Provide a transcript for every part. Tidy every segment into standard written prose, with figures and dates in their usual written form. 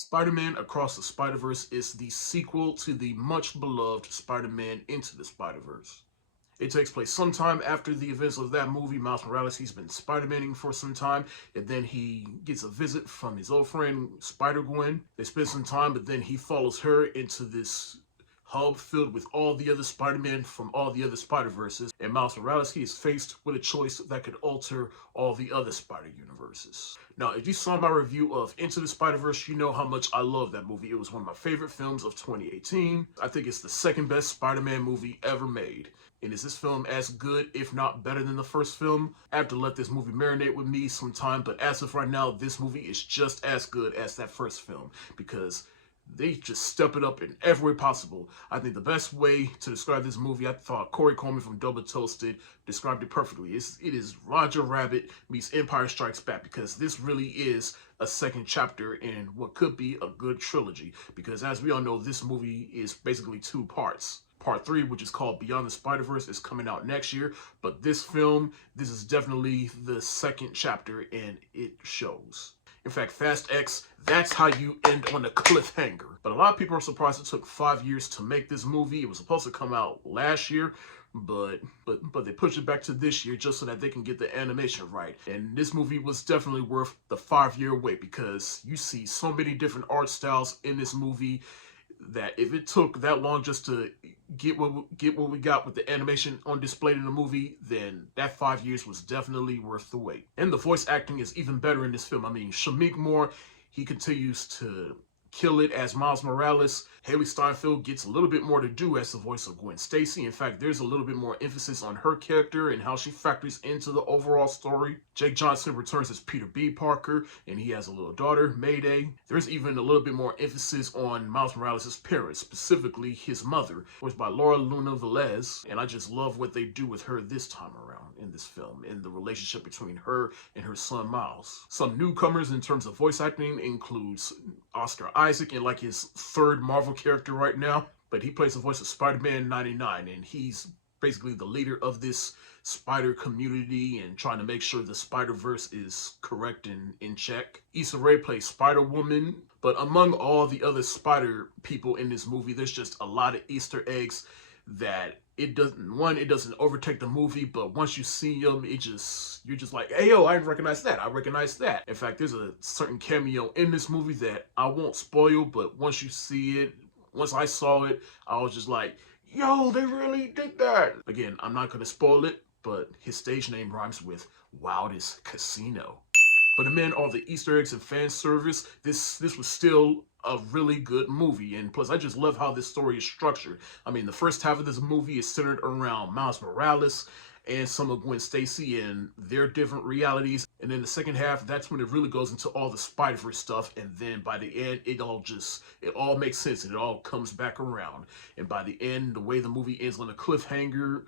Spider-Man Across the Spider-Verse is the sequel to the much beloved Spider-Man Into the Spider-Verse. It takes place sometime after the events of that movie. Miles Morales, he's been Spider-Maning for some time, and then he gets a visit from his old friend Spider-Gwen. They spend some time, but then he follows her into this hub filled with all the other Spider-Men from all the other Spider-Verses, and Miles Morales, he is faced with a choice that could alter all the other Spider-Universes. Now, if you saw my review of Into the Spider-Verse, you know how much I love that movie. It was one of my favorite films of 2018. I think it's the second best Spider-Man movie ever made. And is this film as good, if not better than the first film? I have to let this movie marinate with me some time, but as of right now, this movie is just as good as that first film, because they just step it up in every way possible. I think the best way to describe this movie, I thought Corey Coleman from Double Toasted described it perfectly. It is Roger Rabbit meets Empire Strikes Back, because this really is a second chapter in what could be a good trilogy. Because as we all know, this movie is basically two parts. Part 3, which is called Beyond the Spider-Verse, is coming out next year. But this film, this is definitely the second chapter, and it shows. In fact, Fast X, that's how you end on a cliffhanger. But a lot of people are surprised it took 5 years to make this movie. It was supposed to come out last year, but they pushed it back to this year just so that they can get the animation right. And this movie was definitely worth the 5-year wait, because you see so many different art styles in this movie that if it took that long just to get what we got with the animation on display in the movie, then that 5 years was definitely worth the wait. And the voice acting is even better in this film. I mean, Shamik Moore, he continues to kill it as Miles Morales. Haley Steinfeld gets a little bit more to do as the voice of Gwen Stacy. In fact, there's a little bit more emphasis on her character and how she factors into the overall story. Jake Johnson returns as Peter B. Parker, and he has a little daughter, Mayday. There's even a little bit more emphasis on Miles Morales' parents, specifically his mother, voiced by Laura Luna Velez, and I just love what they do with her this time around in this film, and the relationship between her and her son Miles. Some newcomers in terms of voice acting includes Oscar Isaac in like his third Marvel character right now, but he plays the voice of Spider-Man 99, and he's basically the leader of this spider community and trying to make sure the Spider-Verse is correct and in check. Issa Rae plays Spider-Woman, but among all the other spider people in this movie, there's just a lot of Easter eggs that it doesn't overtake the movie, but once you see them, you're just like, hey yo, I recognize that, I recognize that. In fact, there's a certain cameo in this movie that I won't spoil, but once you see it, once I saw it, I was just like, yo, they really did that. Again, I'm not gonna spoil it, but his stage name rhymes with Wildest Casino. But amid all the Easter eggs and fan service, this was still a really good movie. And plus, I just love how this story is structured. I mean, the first half of this movie is centered around Miles Morales and some of Gwen Stacy and their different realities. And then the second half, that's when it really goes into all the Spider-Verse stuff. And then by the end, it all makes sense and it all comes back around. And by the end, the way the movie ends on a cliffhanger,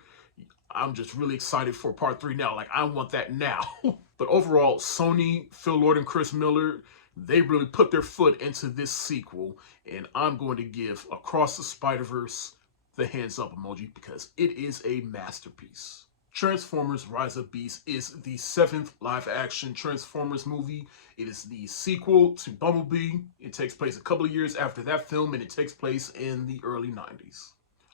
I'm just really excited for part 3 now. Like, I want that now. But overall, Sony, Phil Lord, and Chris Miller, they really put their foot into this sequel. And I'm going to give Across the Spider-Verse the hands up emoji, because it is a masterpiece. Transformers Rise of Beasts is the 7th live-action Transformers movie. It is the sequel to Bumblebee. It takes place a couple of years after that film, and it takes place in the early 90s.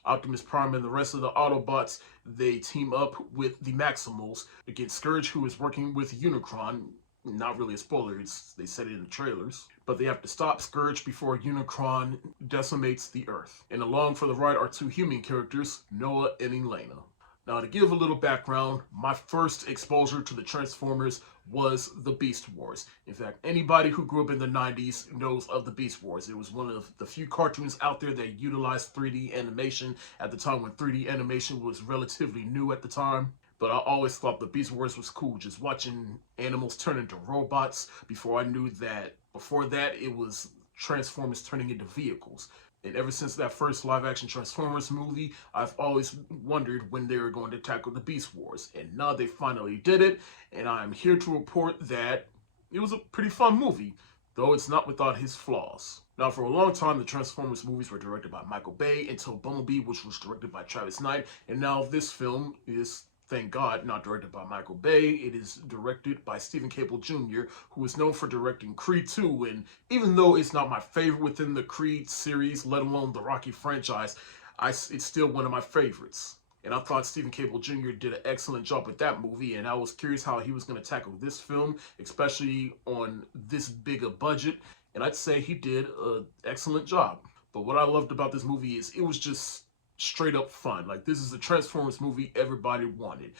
Optimus Prime and the rest of the Autobots, they team up with the Maximals against Scourge, who is working with Unicron. Not really a spoiler, they said it in the trailers. But they have to stop Scourge before Unicron decimates the Earth. And along for the ride are 2 human characters, Noah and Elena. Now, to give a little background, my first exposure to the Transformers was the Beast Wars. In fact, anybody who grew up in the 90s knows of the Beast Wars. It was one of the few cartoons out there that utilized 3D animation at the time when 3D animation was relatively new at the time. But I always thought the Beast Wars was cool, just watching animals turn into robots. Before that, it was Transformers turning into vehicles. And ever since that first live-action Transformers movie, I've always wondered when they were going to tackle the Beast Wars. And now they finally did it, and I'm here to report that it was a pretty fun movie, though it's not without his flaws. Now, for a long time, the Transformers movies were directed by Michael Bay until Bumblebee, which was directed by Travis Knight, and now this film is Thank God, not directed by Michael Bay. It is directed by Stephen Cable Jr., who is known for directing Creed 2. And even though it's not my favorite within the Creed series, let alone the Rocky franchise, it's still one of my favorites. And I thought Stephen Cable Jr. did an excellent job with that movie, and I was curious how he was going to tackle this film, especially on this big a budget. And I'd say he did an excellent job. But what I loved about this movie is it was just straight up fun. Like, this is a Transformers movie everybody wanted.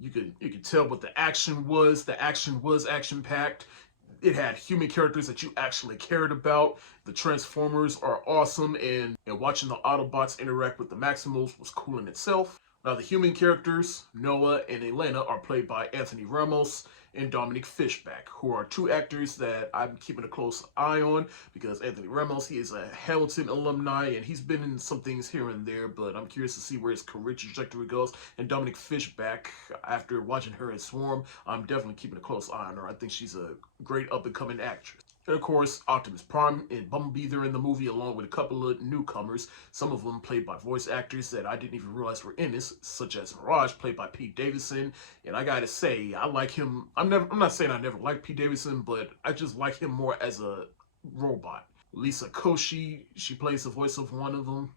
You could tell what the action was. The action was action packed. It had human characters that you actually cared about. The Transformers are awesome, and watching the Autobots interact with the Maximals was cool in itself. Now, the human characters, Noah and Elena, are played by Anthony Ramos and Dominic Fishback, who are two actors that I'm keeping a close eye on, because Anthony Ramos, he is a Hamilton alumni, and he's been in some things here and there, but I'm curious to see where his career trajectory goes. And Dominic Fishback, after watching her in Swarm, I'm definitely keeping a close eye on her. I think she's a great up-and-coming actress. And of course, Optimus Prime and Bumblebee, they're in the movie along with a couple of newcomers, some of them played by voice actors that I didn't even realize were in this, such as Mirage, played by Pete Davidson. And I gotta say, I like him. I'm not saying I never liked Pete Davidson, but I just like him more as a robot. Lisa Koshy, she plays the voice of one of them.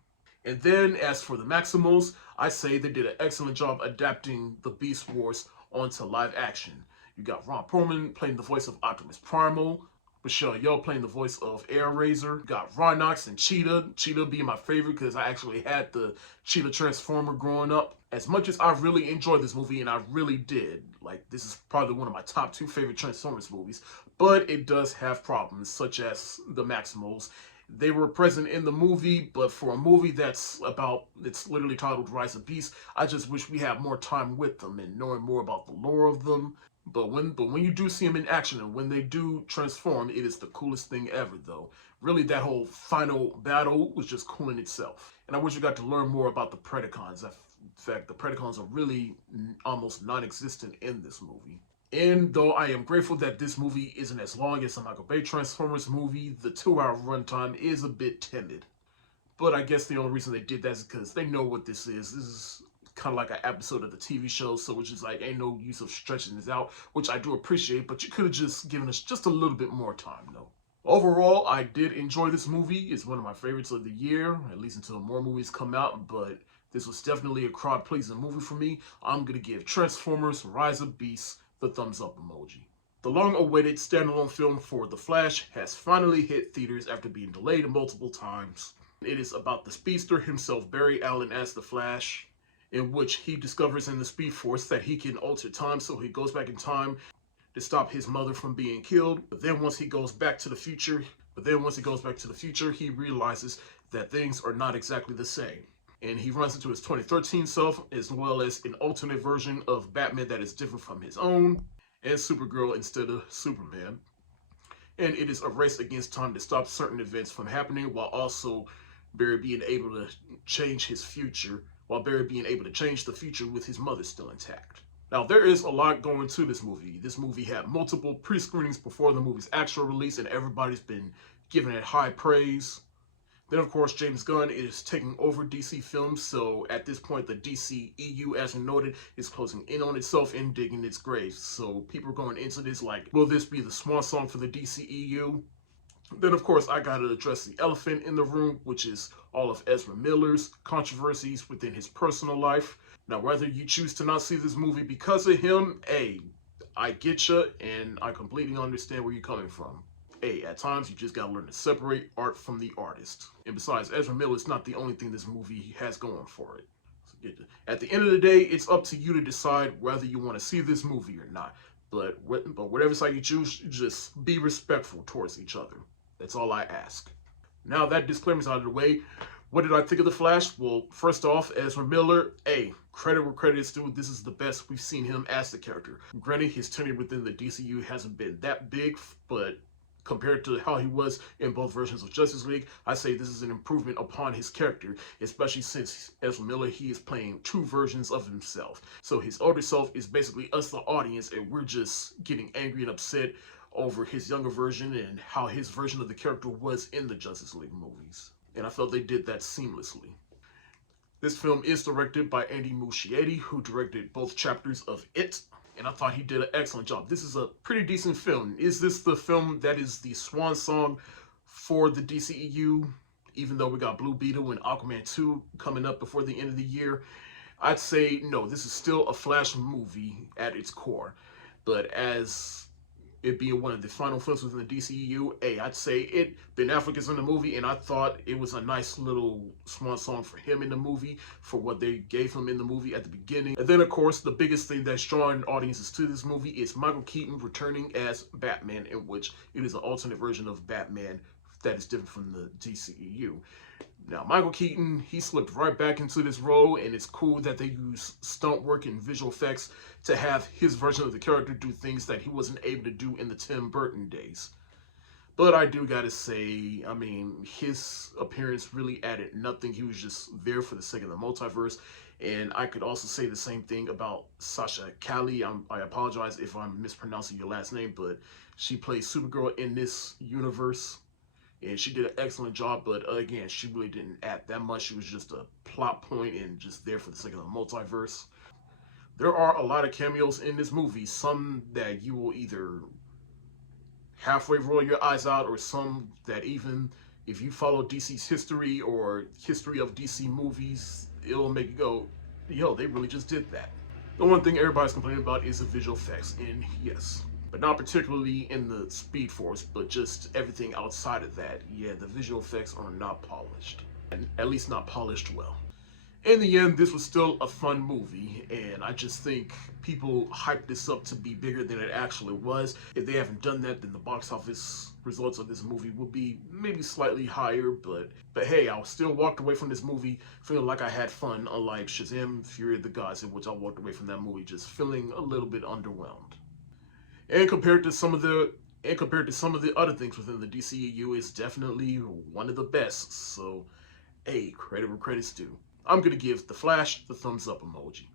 And then, as for the Maximals, I say they did an excellent job adapting the Beast Wars onto live action. You got Ron Perlman playing the voice of Optimus Primal, Michelle Yeoh playing the voice of Air Razor. Got Rhinox and Cheetah. Cheetah being my favorite because I actually had the Cheetah Transformer growing up. As much as I really enjoyed this movie, and I really did, like, this is probably one of my top 2 favorite Transformers movies, but it does have problems, such as the Maximals. They were present in the movie, but for a movie it's literally titled Rise of Beasts, I just wish we had more time with them and knowing more about the lore of them. But when you do see them in action and when they do transform, it is the coolest thing ever, though. Really, that whole final battle was just cool in itself. And I wish we got to learn more about the Predacons. In fact, the Predacons are really almost non-existent in this movie. And though I am grateful that this movie isn't as long as the Michael Bay Transformers movie, the 2-hour runtime is a bit timid. But I guess the only reason they did that is because they know what this is. This is kind of like an episode of the TV show, so it's just like, ain't no use of stretching this out, which I do appreciate, but you could have just given us just a little bit more time, though. Overall, I did enjoy this movie. It's one of my favorites of the year, at least until more movies come out, but this was definitely a crowd-pleasing movie for me. I'm going to give Transformers Rise of Beasts the thumbs up emoji. The long-awaited standalone film for The Flash has finally hit theaters after being delayed multiple times. It is about the speedster himself, Barry Allen, as The Flash, in which he discovers in the Speed Force that he can alter time, so he goes back in time to stop his mother from being killed. But then once he goes back to the future, he realizes that things are not exactly the same. And he runs into his 2013 self, as well as an alternate version of Batman that is different from his own, and Supergirl instead of Superman. And it is a race against time to stop certain events from happening, while also Barry being able to change his future, the future with his mother still intact. Now, there is a lot going to this movie. This movie had multiple pre-screenings before the movie's actual release, and everybody's been giving it high praise. Then, of course, James Gunn is taking over DC Films, so at this point, the DC EU, as we noted, is closing in on itself and digging its grave. So people are going into this like, will this be the swan song for the DC EU? Then, of course, I gotta address the elephant in the room, which is all of Ezra Miller's controversies within his personal life. Now, whether you choose to not see this movie because of him, hey, I get you, and I completely understand where you're coming from. Hey, at times, you just gotta learn to separate art from the artist. And besides, Ezra Miller is not the only thing this movie has going for it. So at the end of the day, it's up to you to decide whether you want to see this movie or not. But whatever side you choose, just be respectful towards each other. That's all I ask. Now that disclaimer's out of the way, what did I think of The Flash? Well, first off, Ezra Miller, hey, credit where credit is due. This is the best we've seen him as the character. Granted, his tenure within the DCU hasn't been that big, but compared to how he was in both versions of Justice League, I say this is an improvement upon his character, especially since Ezra Miller, he is playing 2 versions of himself. So his older self is basically us, the audience, and we're just getting angry and upset over his younger version and how his version of the character was in the Justice League movies. And I felt they did that seamlessly. This film is directed by Andy Muschietti, who directed both chapters of It, and I thought he did an excellent job. This is a pretty decent film. Is this the film that is the swan song for the DCEU? Even though we got Blue Beetle and Aquaman 2 coming up before the end of the year, I'd say no, this is still a Flash movie at its core. But as it being one of the final films within the DCEU, hey, I'd say Ben Affleck is in the movie, and I thought it was a nice little swan song for him in the movie, for what they gave him in the movie at the beginning. And then, of course, the biggest thing that's drawing audiences to this movie is Michael Keaton returning as Batman, in which it is an alternate version of Batman that is different from the DCEU. Now, Michael Keaton, he slipped right back into this role, and it's cool that they use stunt work and visual effects to have his version of the character do things that he wasn't able to do in the Tim Burton days. But I do gotta say, I mean, his appearance really added nothing. He was just there for the sake of the multiverse. And I could also say the same thing about Sasha Calle. I apologize if I'm mispronouncing your last name, but she plays Supergirl in this universe. And she did an excellent job, but again, she really didn't add that much. She was just a plot point and just there for the sake of the multiverse. There are a lot of cameos in this movie, some that you will either halfway roll your eyes out, or some that even if you follow DC's history or history of DC movies, it'll make you go, yo, they really just did that. The one thing everybody's complaining about is the visual effects, and yes, but not particularly in the Speed Force, but just everything outside of that. Yeah, the visual effects are not polished, and at least not polished well. In the end, this was still a fun movie, and I just think people hyped this up to be bigger than it actually was. If they haven't done that, then the box office results of this movie will be maybe slightly higher, but hey, I still walked away from this movie feeling like I had fun, unlike Shazam! Fury of the Gods, in which I walked away from that movie just feeling a little bit underwhelmed. And compared to some of the other things within the DCEU, it's definitely one of the best. So, hey, credit where credit's due. I'm gonna give The Flash the thumbs up emoji.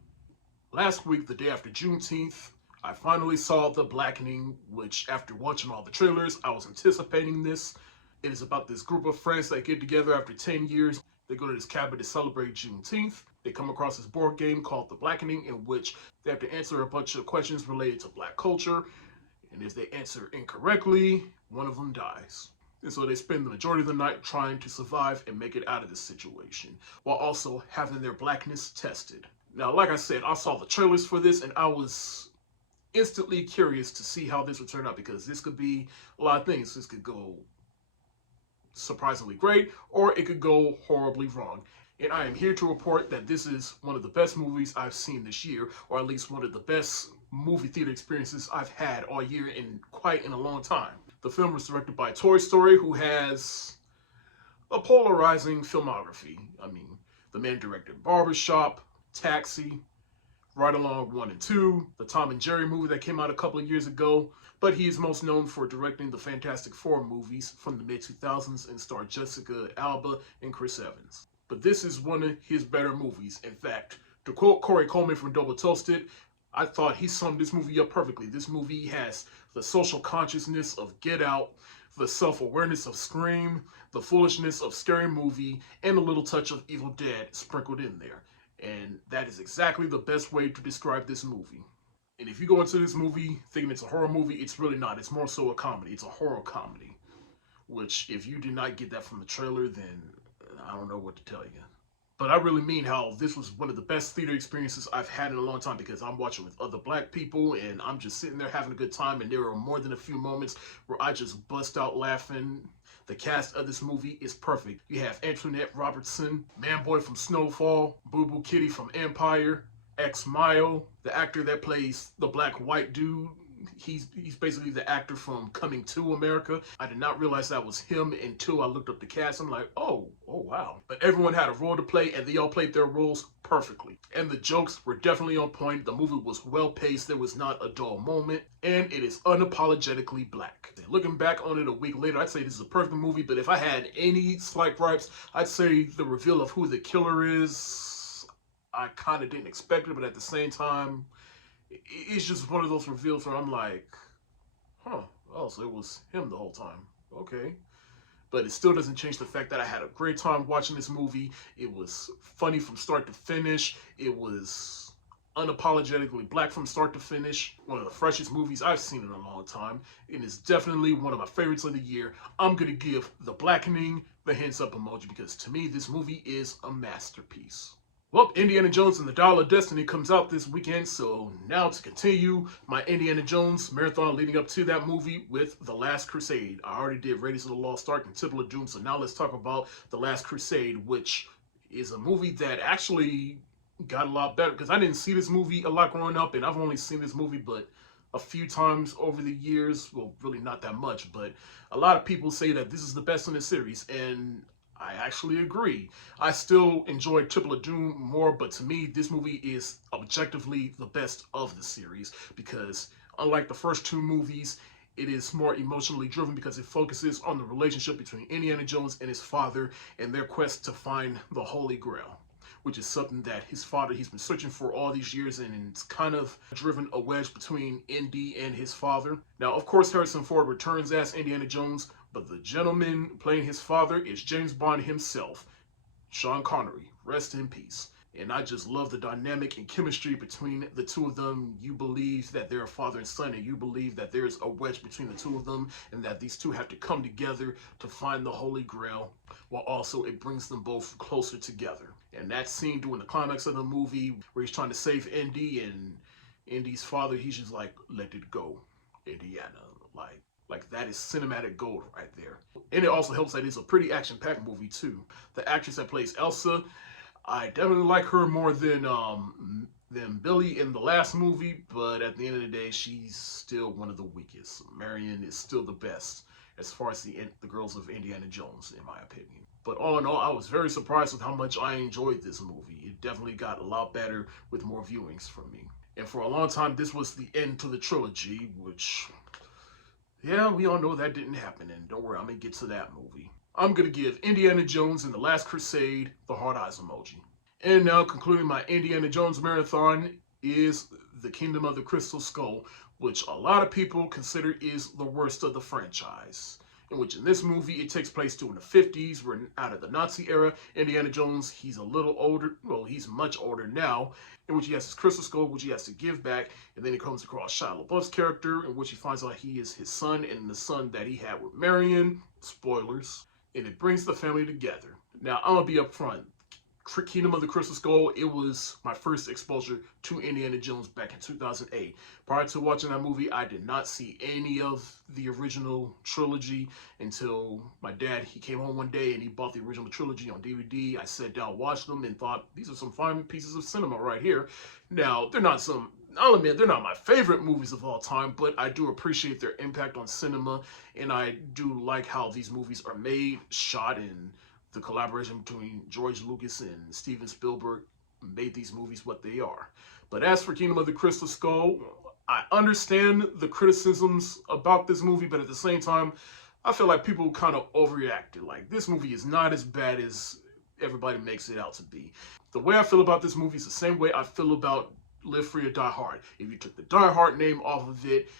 Last week, the day after Juneteenth, I finally saw The Blackening, which after watching all the trailers, I was anticipating this. It is about this group of friends that get together after 10 years. They go to this cabin to celebrate Juneteenth. They come across this board game called The Blackening, in which they have to answer a bunch of questions related to black culture. And if they answer incorrectly, one of them dies. And so they spend the majority of the night trying to survive and make it out of this situation, while also having their blackness tested. Now, like I said, I saw the trailers for this, and I was instantly curious to see how this would turn out, because this could be a lot of things. This could go surprisingly great, or it could go horribly wrong. And I am here to report that this is one of the best movies I've seen this year, or at least one of the best movie theater experiences I've had all year in a long time. The film was directed by Toy Story, who has a polarizing filmography. I mean, the man directed Barbershop, Taxi, Ride Along 1 and 2, the Tom and Jerry movie that came out a couple of years ago, but he is most known for directing the Fantastic Four movies from the mid-2000s and starred Jessica Alba and Chris Evans. But this is one of his better movies. In fact, to quote Corey Coleman from Double Toasted, I thought he summed this movie up perfectly. This movie has the social consciousness of Get Out, the self-awareness of Scream, the foolishness of Scary Movie, and a little touch of Evil Dead sprinkled in there. And that is exactly the best way to describe this movie. And if you go into this movie thinking it's a horror movie, it's really not. It's more so a comedy. It's a horror comedy. Which, if you did not get that from the trailer, then I don't know what to tell you. But I really mean how this was one of the best theater experiences I've had in a long time, because I'm watching with other black people and I'm just sitting there having a good time, and there are more than a few moments where I just bust out laughing. The cast of this movie is perfect. You have Antoinette Robertson, Man-Boy from Snowfall, Boo Boo Kitty from Empire, X Mile, the actor that plays the black-white dude. He's basically the actor from Coming to America. I did not realize that was him until I looked up the cast. I'm like, oh wow. But everyone had a role to play, and they all played their roles perfectly. And the jokes were definitely on point. The movie was well paced. There was not a dull moment, and it is unapologetically black. And looking back on it a week later, I'd say this is a perfect movie. But if I had any slight gripes, I'd say the reveal of who the killer is, I kind of didn't expect it, but at the same time, it's just one of those reveals where I'm like, oh, so it was him the whole time. Okay. But it still doesn't change the fact that I had a great time watching this movie. It was funny from start to finish. It was unapologetically black from start to finish. One of the freshest movies I've seen in a long time. It is definitely one of my favorites of the year. I'm going to give The Blackening the hands up emoji because to me, this movie is a masterpiece. Well, Indiana Jones and the Dial of Destiny comes out this weekend, so now to continue my Indiana Jones marathon leading up to that movie with The Last Crusade. I already did Raiders of the Lost Ark and Temple of Doom, so now let's talk about The Last Crusade, which is a movie that actually got a lot better because I didn't see this movie a lot growing up, and I've only seen this movie but a few times over the years. Well, really not that much, but a lot of people say that this is the best in the series, and I actually agree. I still enjoy Temple of Doom more, but to me, this movie is objectively the best of the series because unlike the first two movies, it is more emotionally driven because it focuses on the relationship between Indiana Jones and his father and their quest to find the Holy Grail, which is something that his father, he's been searching for all these years, and it's kind of driven a wedge between Indy and his father. Now, of course, Harrison Ford returns as Indiana Jones, but the gentleman playing his father is James Bond himself, Sean Connery. Rest in peace. And I just love the dynamic and chemistry between the two of them. You believe that they're a father and son, and you believe that there's a wedge between the two of them, and that these two have to come together to find the Holy Grail, while also it brings them both closer together. And that scene during the climax of the movie where he's trying to save Indy, and Indy's father, he's just like, let it go, Indiana. Like that is cinematic gold right there. And it also helps that it's a pretty action-packed movie too. The actress that plays Elsa, I definitely like her more than Billy in the last movie, but at the end of the day, she's still one of the weakest. Marion is still the best as far as the girls of Indiana Jones, in my opinion. But all in all, I was very surprised with how much I enjoyed this movie. It definitely got a lot better with more viewings from me. And for a long time, this was the end to the trilogy, which, yeah, we all know that didn't happen. And don't worry, I'm going to get to that movie. I'm going to give Indiana Jones and the Last Crusade the hard eyes emoji. And now, concluding my Indiana Jones marathon is The Kingdom of the Crystal Skull, which a lot of people consider is the worst of the franchise. In which in this movie, it takes place during the 50s. We're out of the Nazi era. Indiana Jones, he's a little older. Well, he's much older now. In which he has his crystal skull, which he has to give back. And then he comes across Shia LaBeouf's character, in which he finds out he is his son and the son that he had with Marion. Spoilers. And it brings the family together. Now, I'm going to be upfront. Kingdom of the Crystal Skull, it was my first exposure to Indiana Jones back in 2008. Prior to watching that movie, I did not see any of the original trilogy until my dad, he came home one day and he bought the original trilogy on DVD. I sat down, watched them, and thought, these are some fine pieces of cinema right here. Now, I'll admit, they're not my favorite movies of all time, but I do appreciate their impact on cinema, and I do like how these movies are made, shot, and the collaboration between George Lucas and Steven Spielberg made these movies what they are. But as for Kingdom of the Crystal Skull, I understand the criticisms about this movie, but at the same time, I feel like people kind of overreacted. Like, this movie is not as bad as everybody makes it out to be. The way I feel about this movie is the same way I feel about Live Free or Die Hard. If you took the Die Hard name off of it,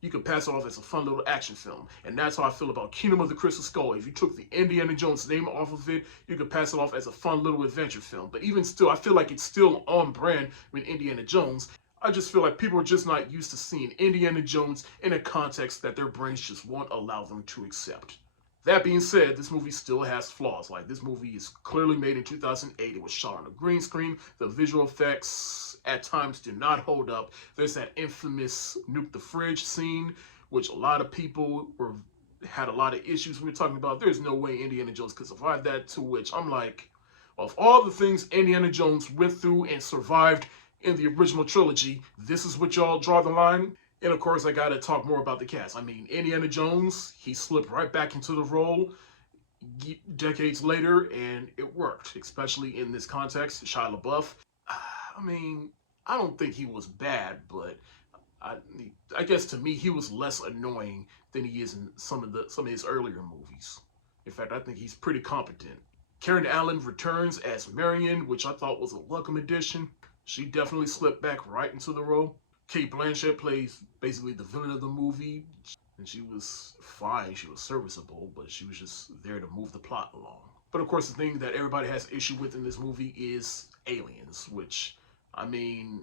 you could pass it off as a fun little action film. And that's how I feel about Kingdom of the Crystal Skull. If you took the Indiana Jones name off of it, you could pass it off as a fun little adventure film. But even still, I feel like it's still on brand with Indiana Jones. I just feel like people are just not used to seeing Indiana Jones in a context that their brains just won't allow them to accept. That being said, this movie still has flaws. Like, this movie is clearly made in 2008. It was shot on a green screen. The visual effects at times do not hold up. There's that infamous nuke the fridge scene, which a lot of people had a lot of issues we were talking about. There's no way Indiana Jones could survive that, to which I'm like, of all the things Indiana Jones went through and survived in the original trilogy, this is what y'all draw the line? And of course, I gotta talk more about the cast. I mean, Indiana Jones, he slipped right back into the role decades later, and it worked, especially in this context. Shia LaBeouf, I mean, I don't think he was bad, but I guess to me, he was less annoying than he is in some of his earlier movies. In fact, I think he's pretty competent. Karen Allen returns as Marion, which I thought was a welcome addition. She definitely slipped back right into the role. Kate Blanchett plays basically the villain of the movie. And she was fine, she was serviceable, but she was just there to move the plot along. But of course, the thing that everybody has issue with in this movie is aliens, which, I mean,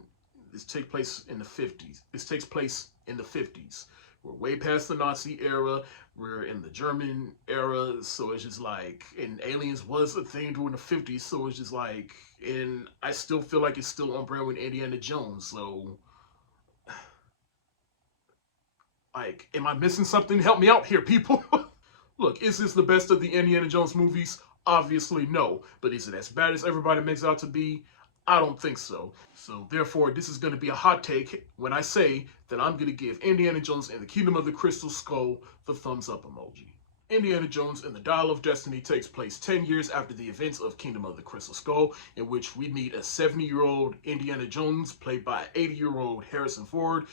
this takes place in the 50s. This takes place in the 50s. We're way past the Nazi era. We're in the German era. So it's just like, and aliens was a thing during the 50s. So it's just like, and I still feel like it's still on brand with Indiana Jones. So, like, am I missing something? Help me out here, people. Look, is this the best of the Indiana Jones movies? Obviously, no. But is it as bad as everybody makes out to be? I don't think so. So, therefore, this is going to be a hot take when I say that I'm going to give Indiana Jones and the Kingdom of the Crystal Skull the thumbs up emoji. Indiana Jones and the Dial of Destiny takes place 10 years after the events of Kingdom of the Crystal Skull, in which we meet a 70-year-old Indiana Jones played by 80-year-old Harrison Ford.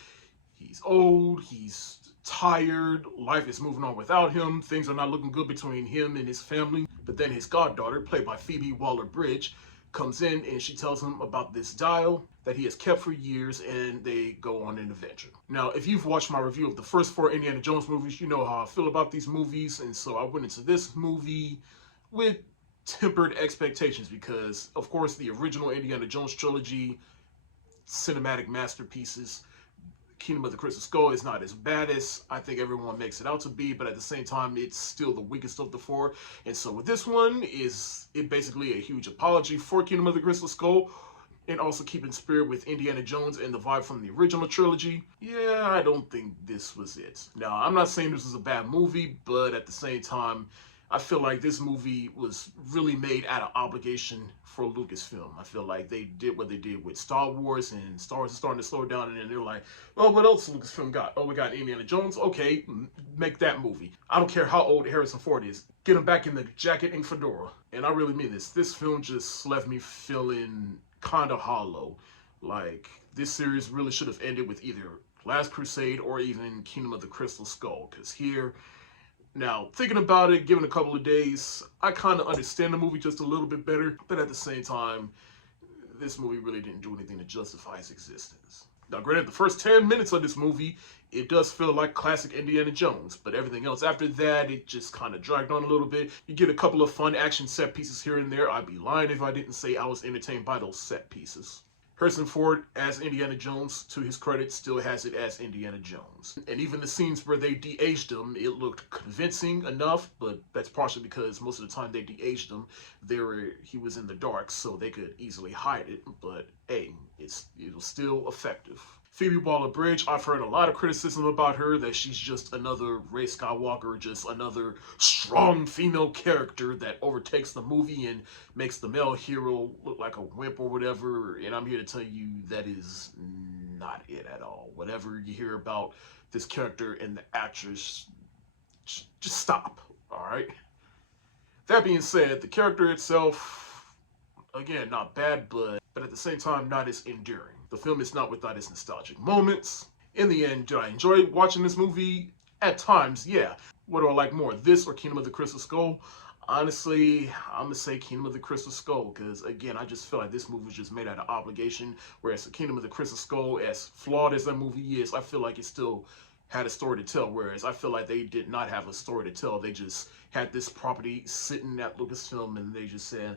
He's old, he's tired, life is moving on without him, things are not looking good between him and his family. But then his goddaughter, played by Phoebe Waller-Bridge, comes in and she tells him about this dial that he has kept for years, and they go on an adventure. Now, if you've watched my review of the first 4 Indiana Jones movies, you know how I feel about these movies, and so I went into this movie with tempered expectations because, of course, the original Indiana Jones trilogy, cinematic masterpieces. Kingdom of the Crystal Skull is not as bad as I think everyone makes it out to be, but at the same time, it's still the weakest of the 4. And so with this one, is it basically a huge apology for Kingdom of the Crystal Skull, and also keeping spirit with Indiana Jones and the vibe from the original trilogy. Yeah, I don't think this was it. Now, I'm not saying this was a bad movie, but at the same time, I feel like this movie was really made out of obligation for Lucasfilm. I feel like they did what they did with Star Wars, and Star Wars is starting to slow down, and then they're like, well, what else Lucasfilm got? Oh, we got Indiana Jones? Okay, make that movie. I don't care how old Harrison Ford is. Get him back in the jacket and fedora. And I really mean this. This film just left me feeling kind of hollow. Like, this series really should have ended with either Last Crusade or even Kingdom of the Crystal Skull, because here, now, thinking about it, given a couple of days, I kind of understand the movie just a little bit better, but at the same time, this movie really didn't do anything to justify its existence. Now, granted, the first 10 minutes of this movie, it does feel like classic Indiana Jones, but everything else after that, it just kind of dragged on a little bit. You get a couple of fun action set pieces here and there. I'd be lying if I didn't say I was entertained by those set pieces. Harrison Ford, as Indiana Jones, to his credit, still has it as Indiana Jones. And even the scenes where they de-aged him, it looked convincing enough, but that's partially because most of the time they de-aged him, he was in the dark, so they could easily hide it. But hey, it was still effective. Phoebe Waller-Bridge, I've heard a lot of criticism about her, that she's just another Rey Skywalker, just another strong female character that overtakes the movie and makes the male hero look like a wimp or whatever, and I'm here to tell you that is not it at all. Whatever you hear about this character and the actress, just stop, alright? That being said, the character itself, again, not bad, but at the same time, not as endearing. The film is not without its nostalgic moments. In the end, did I enjoy watching this movie? At times, yeah. What do I like more, this or Kingdom of the Crystal Skull? Honestly, I'm going to say Kingdom of the Crystal Skull, because again, I just feel like this movie was just made out of obligation, whereas the Kingdom of the Crystal Skull, as flawed as that movie is, I feel like it still had a story to tell, whereas I feel like they did not have a story to tell. They just had this property sitting at Lucasfilm, and they just said,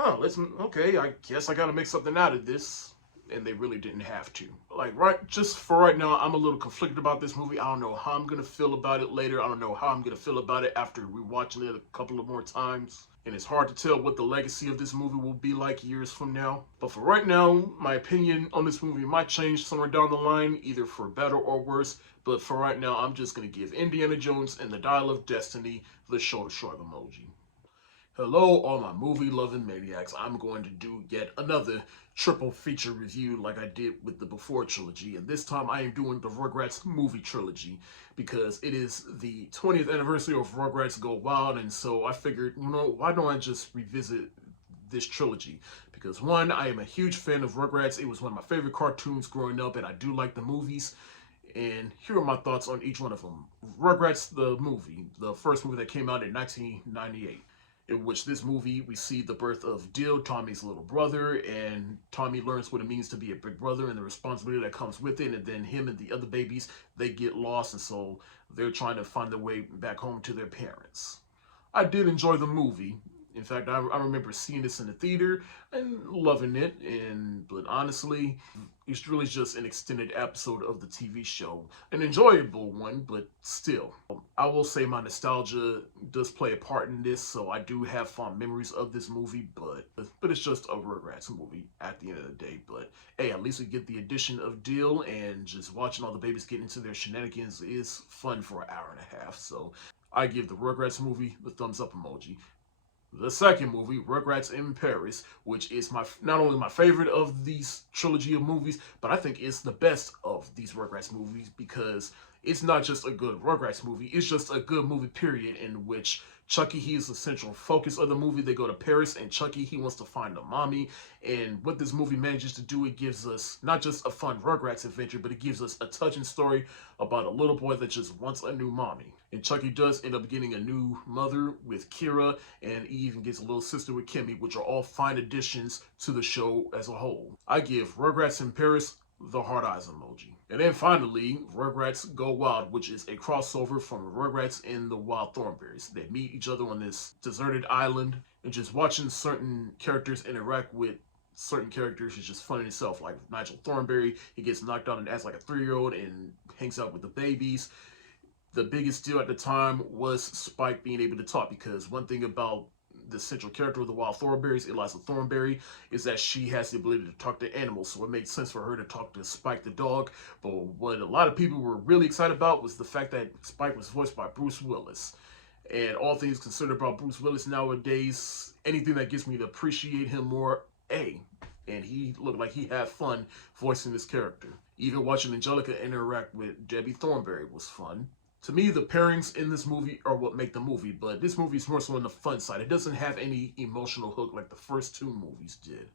okay, I guess I gotta make something out of this. And they really didn't have to. Like, just for right now, I'm a little conflicted about this movie. I don't know how I'm gonna feel about it later. I don't know how I'm gonna feel about it after rewatching it a couple of more times. And it's hard to tell what the legacy of this movie will be like years from now. But for right now, my opinion on this movie might change somewhere down the line, either for better or worse. But for right now, I'm just gonna give Indiana Jones and the Dial of Destiny the shoulder shrug emoji. Hello, all my movie-loving maniacs. I'm going to do yet another triple feature review like I did with the Before trilogy. And this time I am doing the Rugrats movie trilogy because it is the 20th anniversary of Rugrats Go Wild. And so I figured, why don't I just revisit this trilogy? Because one, I am a huge fan of Rugrats. It was one of my favorite cartoons growing up, and I do like the movies. And here are my thoughts on each one of them. Rugrats, the movie, the first movie that came out in 1998. in which this movie we see the birth of Dill, Tommy's little brother, and Tommy learns what it means to be a big brother and the responsibility that comes with it. And then him and the other babies, they get lost, and so they're trying to find their way back home to their parents. I did enjoy the movie. In fact, I remember seeing this in the theater and loving it. But honestly, it's really just an extended episode of the TV show. An enjoyable one, but still. I will say my nostalgia does play a part in this, so I do have fond memories of this movie, but it's just a Rugrats movie at the end of the day. But hey, at least we get the addition of Dill, and just watching all the babies get into their shenanigans is fun for an hour and a half. So I give the Rugrats movie the thumbs up emoji. The second movie, Rugrats in Paris, which is not only my favorite of these trilogy of movies, but I think it's the best of these Rugrats movies because it's not just a good Rugrats movie, it's just a good movie period in which Chucky, he is the central focus of the movie. They go to Paris, and Chucky, he wants to find a mommy. And what this movie manages to do, it gives us not just a fun Rugrats adventure, but it gives us a touching story about a little boy that just wants a new mommy. And Chucky does end up getting a new mother with Kira, and he even gets a little sister with Kimmy, which are all fine additions to the show as a whole. I give Rugrats in Paris the hard eyes emoji. And then finally, Rugrats Go Wild, which is a crossover from Rugrats and the Wild Thornberrys. They meet each other on this deserted island, and just watching certain characters interact with certain characters is just fun in itself. Like Nigel Thornberry, he gets knocked out and acts like a 3-year-old and hangs out with the babies. The biggest deal at the time was Spike being able to talk, because one thing about the central character of the Wild Thornberrys, Eliza Thornberry, is that she has the ability to talk to animals, so it made sense for her to talk to Spike the dog. But what a lot of people were really excited about was the fact that Spike was voiced by Bruce Willis. And all things considered about Bruce Willis nowadays, anything that gets me to appreciate him more, and he looked like he had fun voicing this character. Even watching Angelica interact with Debbie Thornberry was fun. To me, the pairings in this movie are what make the movie, but this movie is more so on the fun side. It doesn't have any emotional hook like the first two movies did.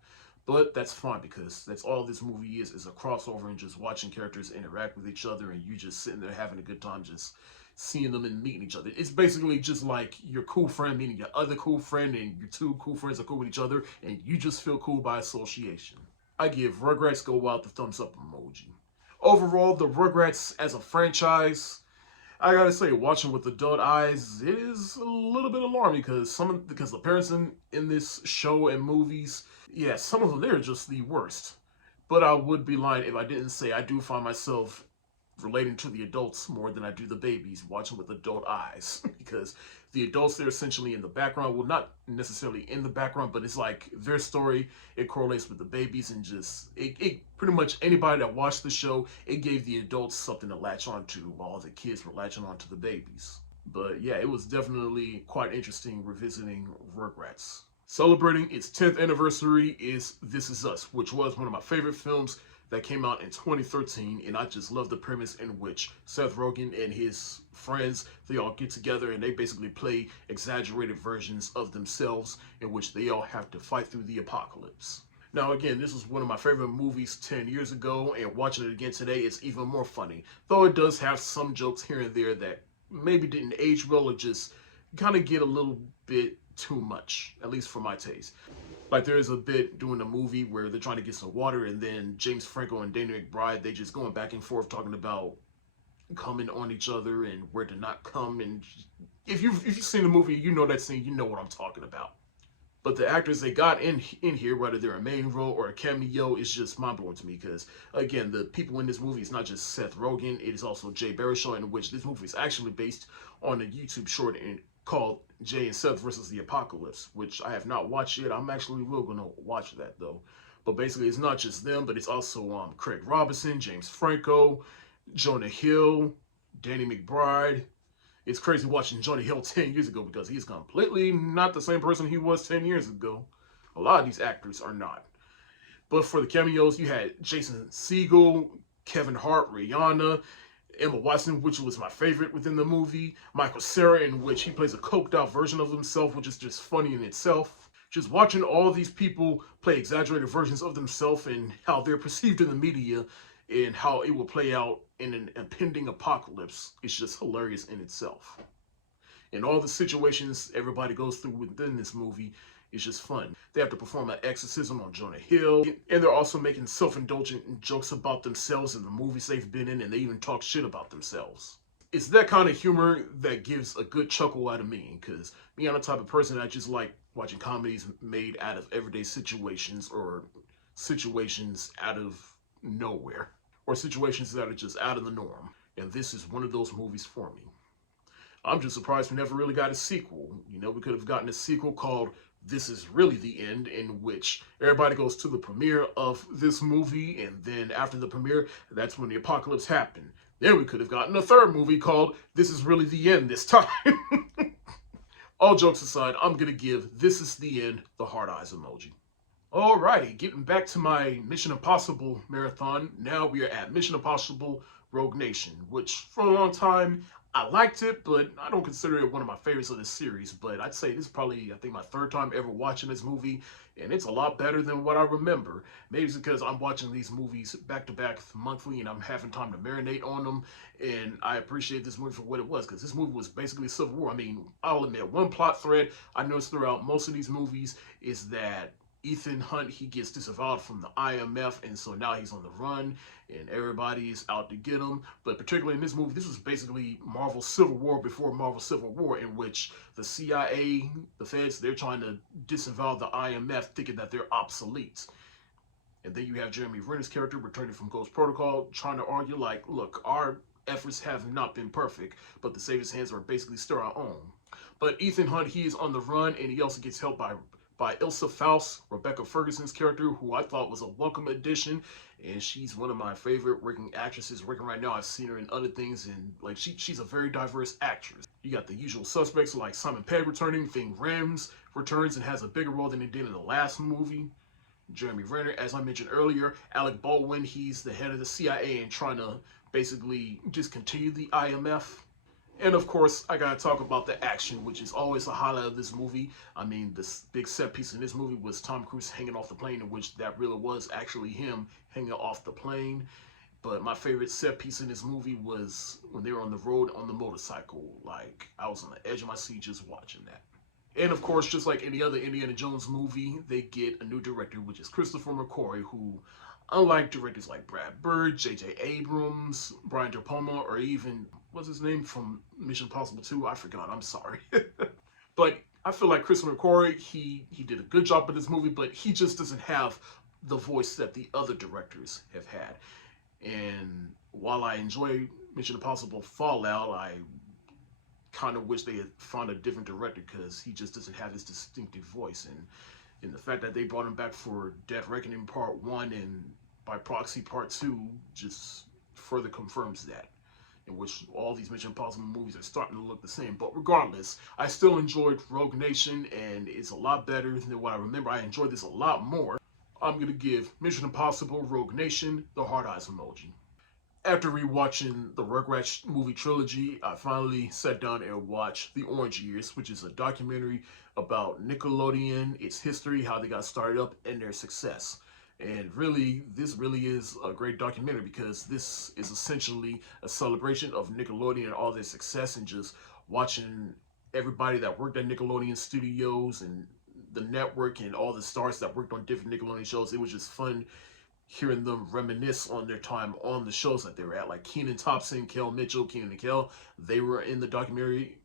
But that's fine, because that's all this movie is a crossover and just watching characters interact with each other, and you just sitting there having a good time just seeing them and meeting each other. It's basically just like your cool friend meeting your other cool friend, and your two cool friends are cool with each other, and you just feel cool by association. I give Rugrats Go Wild the thumbs up emoji. Overall, the Rugrats as a franchise, I gotta say, watching with adult eyes, it is a little bit alarming because the parents in this show and movies, yeah, some of them, they're just the worst. But I would be lying if I didn't say I do find myself relating to the adults more than I do the babies, watching with adult eyes. Because the adults, they're essentially in the background. Well, not necessarily in the background, but it's like their story, it correlates with the babies, and just, it pretty much anybody that watched the show, it gave the adults something to latch onto while the kids were latching onto the babies. But yeah, it was definitely quite interesting revisiting Rugrats. Celebrating its 10th anniversary is This Is Us, which was one of my favorite films that came out in 2013, and I just love the premise in which Seth Rogen and his friends, they all get together and they basically play exaggerated versions of themselves in which they all have to fight through the apocalypse. Now again, this was one of my favorite movies 10 years ago, and watching it again today, it's even more funny. Though it does have some jokes here and there that maybe didn't age well or just kind of get a little bit too much, at least for my taste. Like there is a bit during the movie where they're trying to get some water, and then James Franco and Danny McBride, they just going back and forth talking about coming on each other and where to not come. And if you've seen the movie, you know that scene, you know what I'm talking about. But the actors they got in here, whether they're a main role or a cameo, is just mind-blowing to me. Because, again, the people in this movie is not just Seth Rogen, it is also Jay Baruchel, in which this movie is actually based on a YouTube short called Jay and Seth versus the Apocalypse, which I have not watched yet. I'm actually will gonna watch that though. But basically, it's not just them, but it's also Craig Robinson, James Franco, Jonah Hill, Danny McBride. It's crazy watching Jonah Hill 10 years ago because he's completely not the same person he was 10 years ago. A lot of these actors are not. But for the cameos, you had Jason Segel, Kevin Hart, Rihanna, Emma Watson, which was my favorite within the movie, Michael Cera, in which he plays a coked out version of himself, which is just funny in itself. Just watching all these people play exaggerated versions of themselves and how they're perceived in the media and how it will play out in an impending apocalypse is just hilarious in itself. And all the situations everybody goes through within this movie is just fun. They have to perform an exorcism on Jonah Hill, and they're also making self-indulgent jokes about themselves in the movies they've been in, and they even talk shit about themselves. It's that kind of humor that gives a good chuckle out of me, because me, I'm the type of person that just like watching comedies made out of everyday situations, or situations out of nowhere, or situations that are just out of the norm. And this is one of those movies for me. I'm just surprised we never really got a sequel. You know, we could have gotten a sequel called This Is Really the End, in which everybody goes to the premiere of this movie, and then after the premiere, that's when the apocalypse happened. Then we could have gotten a third movie called This Is Really the End this time. All jokes aside, I'm gonna give This Is the End the hard eyes emoji. Alrighty, getting back to my Mission Impossible marathon. Now we are at Mission Impossible Rogue Nation, which for a long time I liked it, but I don't consider it one of my favorites of the series. But I'd say this is probably, I think, my third time ever watching this movie, and it's a lot better than what I remember. Maybe it's because I'm watching these movies back to back monthly, and I'm having time to marinate on them. And I appreciate this movie for what it was, because this movie was basically Civil War. I mean, I'll admit, one plot thread I noticed throughout most of these movies is that Ethan Hunt, he gets disavowed from the IMF, and so now he's on the run, and everybody's out to get him. But particularly in this movie, this was basically Marvel Civil War before Marvel Civil War, in which the CIA, the feds, they're trying to disavow the IMF, thinking that they're obsolete. And then you have Jeremy Renner's character returning from Ghost Protocol, trying to argue like, look, our efforts have not been perfect, but the Savior's hands are basically still our own. But Ethan Hunt, he is on the run, and he also gets helped by Ilsa Faust, Rebecca Ferguson's character, who I thought was a welcome addition, and she's one of my favorite working actresses working right now. I've seen her in other things, and like she's a very diverse actress. You got the usual suspects like Simon Pegg returning, Ving Rhames returns and has a bigger role than he did in the last movie. Jeremy Renner, as I mentioned earlier, Alec Baldwin, he's the head of the CIA and trying to basically just continue the IMF. And of course, I gotta talk about the action, which is always a highlight of this movie. I mean, this big set piece in this movie was Tom Cruise hanging off the plane, in which that really was actually him hanging off the plane. But my favorite set piece in this movie was when they were on the road on the motorcycle. Like, I was on the edge of my seat just watching that. And of course, just like any other Indiana Jones movie, they get a new director, which is Christopher McQuarrie, who, unlike directors like Brad Bird, J.J. Abrams, Brian De Palma, or even, what's his name from Mission Impossible 2? I forgot, I'm sorry. But I feel like Christopher McQuarrie, he did a good job with this movie, but he just doesn't have the voice that the other directors have had. And while I enjoy Mission Impossible Fallout, I kind of wish they had found a different director, because he just doesn't have his distinctive voice. And the fact that they brought him back for Dead Reckoning Part 1 and by proxy Part 2 just further confirms that, in which all these Mission Impossible movies are starting to look the same. But regardless, I still enjoyed Rogue Nation, and it's a lot better than what I remember. I enjoyed this a lot more. I'm going to give Mission Impossible Rogue Nation the hard eyes emoji. After rewatching the Rugrats movie trilogy, I finally sat down and watched The Orange Years, which is a documentary about Nickelodeon, its history, how they got started up, and their success. And really, this really is a great documentary, because this is essentially a celebration of Nickelodeon and all their success, and just watching everybody that worked at Nickelodeon Studios and the network and all the stars that worked on different Nickelodeon shows. It was just fun hearing them reminisce on their time on the shows that they were at, like Kenan Thompson, Kel Mitchell, Kenan and Kel. They were in the documentary.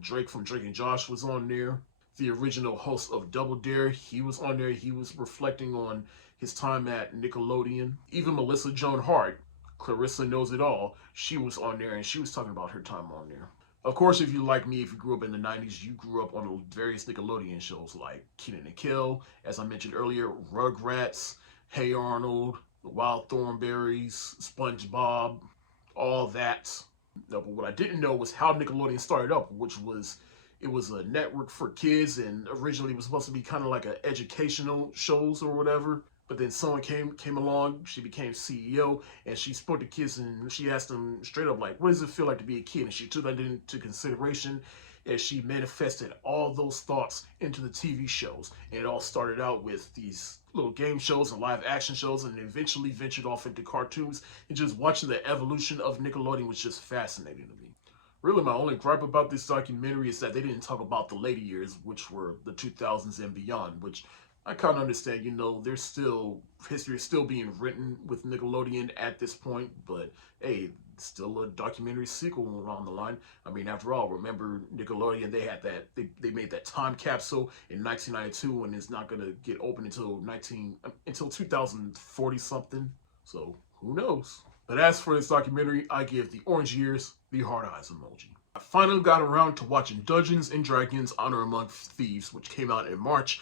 Drake from Drake and Josh was on there. The original host of Double Dare, he was on there. He was reflecting on his time at Nickelodeon. Even Melissa Joan Hart, Clarissa Knows It All, she was on there, and she was talking about her time on there. Of course, if you like me, if you grew up in the 90s, you grew up on the various Nickelodeon shows like Kenan and Kel, as I mentioned earlier, Rugrats, Hey Arnold, The Wild Thornberrys, SpongeBob, all that. No, but what I didn't know was how Nickelodeon started up, which was, it was a network for kids, and originally it was supposed to be kind of like a educational shows or whatever. But then someone came along, she became CEO, and she spoke to kids, and she asked them straight up, like, what does it feel like to be a kid? And she took that into consideration, as she manifested all those thoughts into the TV shows. And it all started out with these little game shows and live action shows, and eventually ventured off into cartoons. And just watching the evolution of Nickelodeon was just fascinating to me. Really, my only gripe about this documentary is that they didn't talk about the later years, which were the 2000s and beyond, which I kind of understand. There's still history is still being written with Nickelodeon at this point, but hey, still a documentary sequel along the line. I mean, after all, remember Nickelodeon? They had they made that time capsule in 1992, and it's not gonna get open until 2040 something. So who knows? But as for this documentary, I give the orange ears the hard eyes emoji. I finally got around to watching Dungeons and Dragons Honor Among Thieves, which came out in March.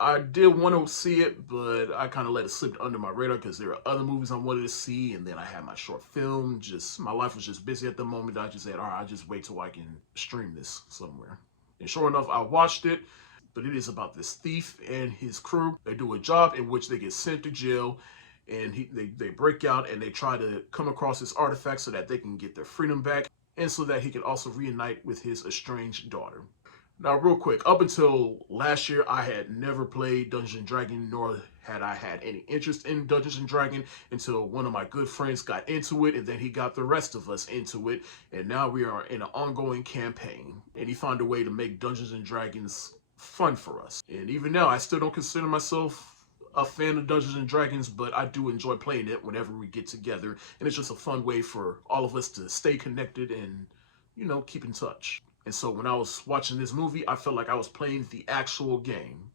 I did want to see it, but I kind of let it slip under my radar because there are other movies I wanted to see, and then I had my short film. Just my life was just busy at the moment. I just said, all right, I'll just wait till I can stream this somewhere. And sure enough, I watched it. But it is about this thief and his crew. They do a job in which they get sent to jail, and they break out and they try to come across this artifact so that they can get their freedom back, and so that he can also reunite with his estranged daughter. Now, real quick, up until last year, I had never played Dungeons and Dragons, nor had I had any interest in Dungeons and Dragons until one of my good friends got into it, and then he got the rest of us into it, and now we are in an ongoing campaign, and he found a way to make Dungeons and Dragons fun for us. And even now, I still don't consider myself a fan of Dungeons and Dragons, but I do enjoy playing it whenever we get together, and it's just a fun way for all of us to stay connected and, keep in touch. And so when I was watching this movie, I felt like I was playing the actual game.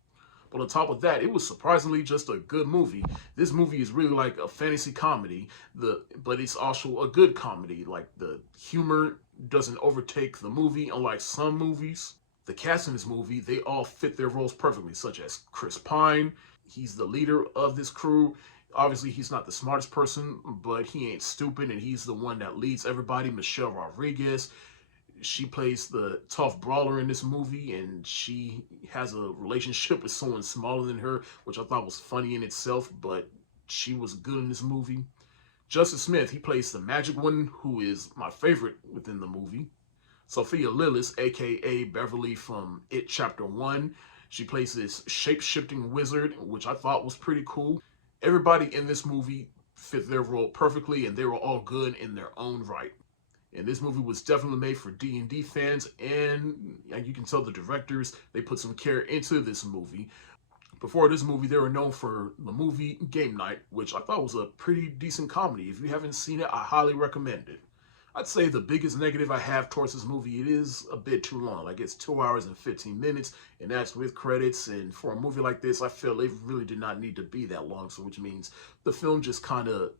But on top of that, it was surprisingly just a good movie. This movie is really like a fantasy comedy, but it's also a good comedy. Like, the humor doesn't overtake the movie, unlike some movies. The cast in this movie, they all fit their roles perfectly, such as Chris Pine. He's the leader of this crew. Obviously, he's not the smartest person, but he ain't stupid, and he's the one that leads everybody. Michelle Rodriguez, she plays the tough brawler in this movie, and she has a relationship with someone smaller than her, which I thought was funny in itself, but she was good in this movie. Justice Smith, he plays the magic one, who is my favorite within the movie. Sophia Lillis, aka Beverly from It Chapter 1, she plays this shape-shifting wizard, which I thought was pretty cool. Everybody in this movie fit their role perfectly, and they were all good in their own right. And this movie was definitely made for D&D fans, and you can tell the directors, they put some care into this movie. Before this movie, they were known for the movie Game Night, which I thought was a pretty decent comedy. If you haven't seen it, I highly recommend it. I'd say the biggest negative I have towards this movie, it is a bit too long. Like, it's 2 hours and 15 minutes, and that's with credits. And for a movie like this, I feel it really did not need to be that long. So, which means the film just kind of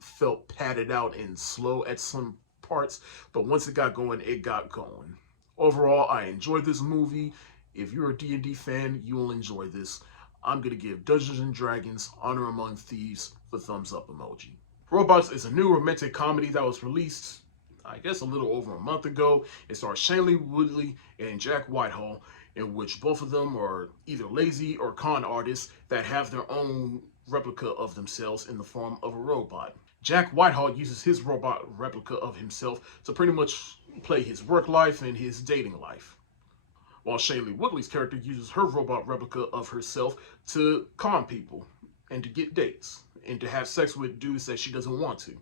felt padded out and slow at some parts. But once it got going, it got going. Overall, I enjoyed this movie. If you're a D&D fan, you will enjoy this. I'm going to give Dungeons & Dragons Honor Among Thieves the thumbs up emoji. Robots is a new romantic comedy that was released, I guess, a little over a month ago. It stars Shailene Woodley and Jack Whitehall, in which both of them are either lazy or con artists that have their own replica of themselves in the form of a robot. Jack Whitehall uses his robot replica of himself to pretty much play his work life and his dating life, while Shailene Woodley's character uses her robot replica of herself to con people and to get dates and to have sex with dudes that she doesn't want to.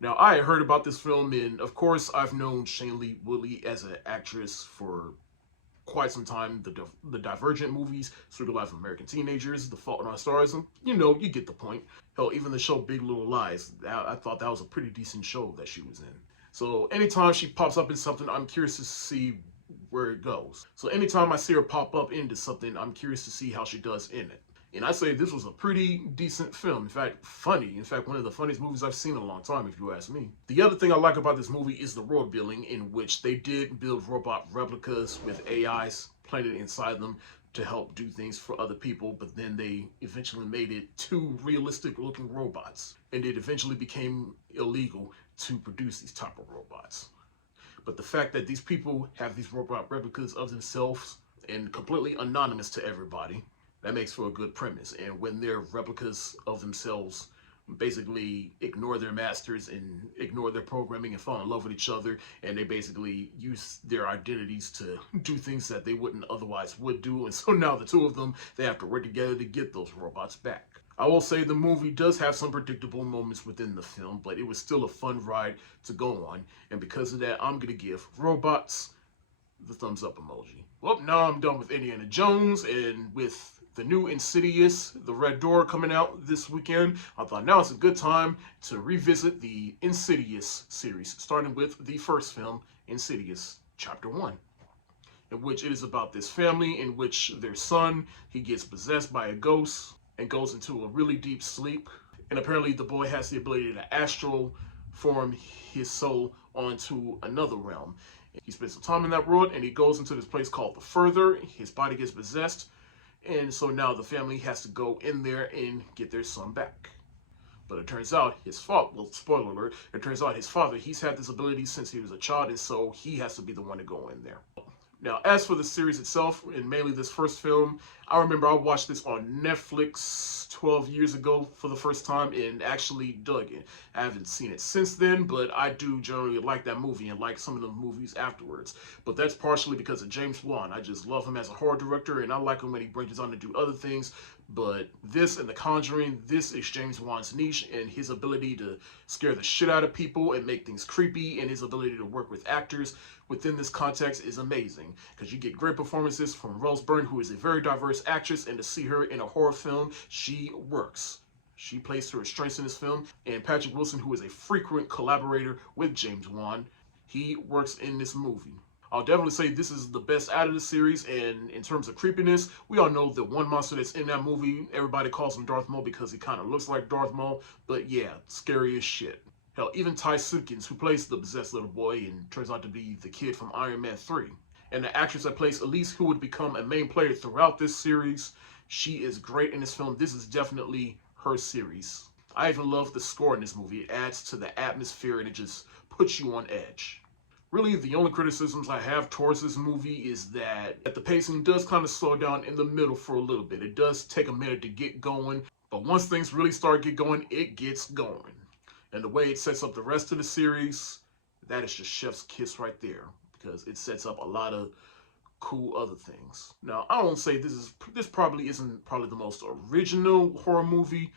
Now, I had heard about this film, and of course, I've known Shailene Woodley as an actress for quite some time. The Divergent movies, Suite of Life of American Teenagers, The Fault in Our Stars, and you get the point. Hell, even the show Big Little Lies, I thought that was a pretty decent show that she was in. So anytime she pops up in something, I'm curious to see where it goes. So anytime I see her pop up into something, I'm curious to see how she does in it. And I say this was a pretty decent film. In fact, funny. In fact, one of the funniest movies I've seen in a long time, if you ask me. The other thing I like about this movie is the world building, in which they did build robot replicas with AIs planted inside them to help do things for other people, but then they eventually made it too realistic looking robots. And it eventually became illegal to produce these type of robots. But the fact that these people have these robot replicas of themselves and completely anonymous to everybody, that makes for a good premise. And when their replicas of themselves basically ignore their masters and ignore their programming and fall in love with each other, and they basically use their identities to do things that they wouldn't otherwise would do. And so now the two of them, they have to work together to get those robots back. I will say the movie does have some predictable moments within the film, but it was still a fun ride to go on. And because of that, I'm going to give Robots the thumbs up emoji. Well, now I'm done with Indiana Jones, and with the new Insidious, The Red Door coming out this weekend, I thought now it's a good time to revisit the Insidious series, starting with the first film, Insidious Chapter 1, in which it is about this family in which their son, he gets possessed by a ghost and goes into a really deep sleep. And apparently the boy has the ability to astral form his soul onto another realm. He spends some time in that world and he goes into this place called the Further. His body gets possessed. And so now the family has to go in there and get their son back. But it turns out his father, well, spoiler alert, it turns out his father, he's had this ability since he was a child, and so he has to be the one to go in there. Now, as for the series itself, and mainly this first film, I remember I watched this on Netflix 12 years ago for the first time and actually dug it. I haven't seen it since then, but I do generally like that movie and like some of the movies afterwards. But that's partially because of James Wan. I just love him as a horror director, and I like him when he branches on to do other things. But this and The Conjuring, this is James Wan's niche, and his ability to scare the shit out of people and make things creepy, and his ability to work with actors within this context is amazing, because you get great performances from Rose Byrne, who is a very diverse actress, and to see her in a horror film, she works. She plays to her strengths in this film. And Patrick Wilson, who is a frequent collaborator with James Wan, he works in this movie. I'll definitely say this is the best out of the series, and in terms of creepiness, we all know the one monster that's in that movie, everybody calls him Darth Maul because he kind of looks like Darth Maul, but yeah, scary as shit. Hell, even Ty Simpkins, who plays the possessed little boy and turns out to be the kid from Iron Man 3. And the actress that plays Elise, who would become a main player throughout this series, she is great in this film. This is definitely her series. I even love the score in this movie. It adds to the atmosphere and it just puts you on edge. Really, the only criticisms I have towards this movie is that the pacing does kind of slow down in the middle for a little bit. It does take a minute to get going, but once things really start to get going, it gets going. And the way it sets up the rest of the series, that is just chef's kiss right there, because it sets up a lot of cool other things. Now, I won't say this probably isn't the most original horror movie,